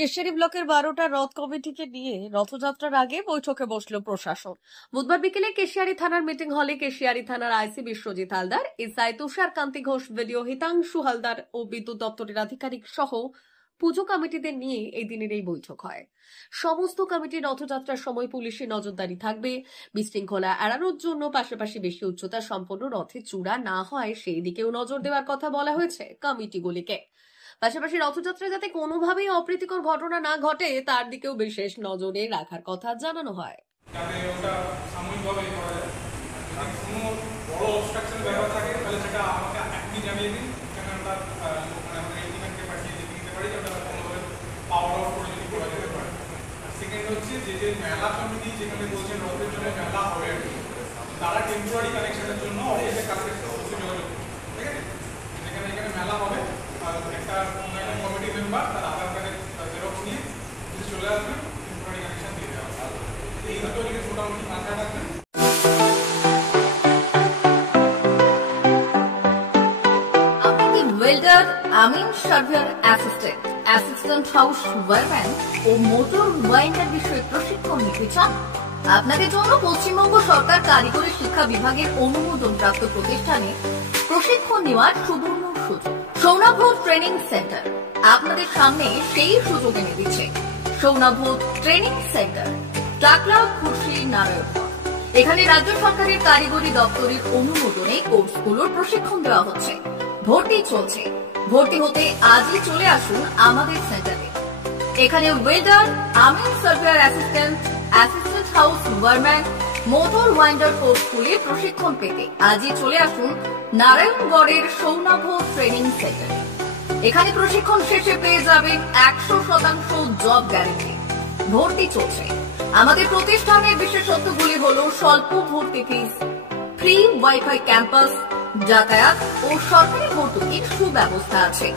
কেশিয়ারি ব্লকের 12টা রথ কমিটিকে নিয়ে রথযাত্রার আগে বৈঠকে বসল প্রশাসন। বুধবার বিকেলে কেশিয়ারি থানার মিটিং হলে কেশিয়ারি থানার আইসি বিশ্বজিৎ হালদার, এসআই তুষার কান্তি ঘোষ, ভিডিও হিতাংশু হালদার ও বিদ্যুৎ দপ্তরের আধিকারিক সহ পুজো কমিটিদের নিয়ে এই দিনের এই বৈঠক হয়। সমস্ত কমিটির রথযাত্রার সময় পুলিশের নজরদারি থাকবে, বিশৃঙ্খলা এড়ানোর জন্য পাশাপাশি বেশি উচ্চতা সম্পন্ন রথে চূড়া না হয় সেই দিকেও নজর দেওয়ার কথা বলা হয়েছে কমিটিগুলিকে। পাশাপাশি রথযাত্রায় যাতে কোনোভাবেই অপ্রীতিকর ঘটনা না ঘটে তার দিকেও বিশেষ নজরে রাখার কথা জানানো হয়। তারা টেম্পোরারি কানেকশনের জন্য অফিসের কাছে যোগাযোগ, ঠিক আছে, যেখানে এখানে মেলা হবে একটা অনলাইন কমিটি মেম্বার তার আধার কার্ডের জেরক্স নিয়ে চলে আসবে, টেম্পোরারি কানেকশন দিয়ে দেওয়া হবে। এই দুটো জিনিস মোটামুটি মাথায় রাখবেন। আপনি কি ওয়েল্ডার, আমিন surveyor assistant, assistant house wireman ও মোটর ওয়াইন্ডার বিষয়ে প্রশিক্ষণ নিতে চান? আপনাদের জন্য পশ্চিমবঙ্গ সরকার কারিগরি শিক্ষা বিভাগের অনুমোদনপ্রাপ্ত প্রতিষ্ঠানে প্রশিক্ষণ নেওয়ার সুবর্ণ সুযোগ। সৌনাভ ট্রেনিং সেন্টার আপনাদের সামনে সেই সুযোগ এনে দিচ্ছে। সৌনাভ ট্রেনিং সেন্টার, টাকলা, খুশি, নারায়ণগঞ্জ। এখানে রাজ্য সরকারের কারিগরি দপ্তরের অনুমোদনে কোর্সগুলোর প্রশিক্ষণ দেওয়া হচ্ছে। ভর্তি চলছে। ভর্তি হতে আজই চলে আসুন আমাদের সেন্টারে। এখানে ওয়েল্ডার, আমিন surveyor assistant, assistant house wireman, motor winder কোর্সগুলি প্রশিক্ষণ পেতে আজই চলে আসুন নারায়ণগড়ের সৌনাভ ট্রেনিং সেন্টারে। এখানে প্রশিক্ষণ শেষে পেয়ে যাবেন 100% জব গ্যারেন্টি। ভর্তি চলছে। আমাদের প্রতিষ্ঠানের বিশেষত্বগুলি হলো স্বল্প ভর্তি ফিস, ফ্রি ওয়াইফাই ক্যাম্পাস, যাতায়াত ও সরকারি ভর্তুকির সুব্যবস্থা আছে।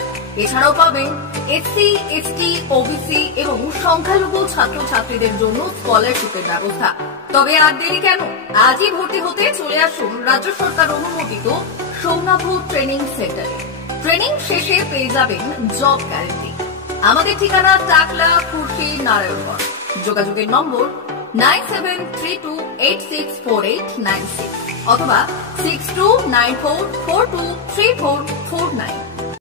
এছাড়াও পাবেন এসসি, এসটি, ওবিসি এবং সংখ্যালঘু ছাত্রছাত্রীদের জন্য স্কলারশিপের ব্যবস্থা। তবে আর দেরি কেন, আজই ভর্তি হতে চলে আসুন রাজ্য সরকার অনুমোদিত সৌনাভ ট্রেনিং সেন্টারে। ট্রেনিং শেষে পেয়ে যাবেন জব গ্যারেন্টি। আমাদের ঠিকানা টাকলা, খুশি, নারায়ণগঞ্জ। যোগাযোগের নম্বর 9732864896 অথবা 6294423449।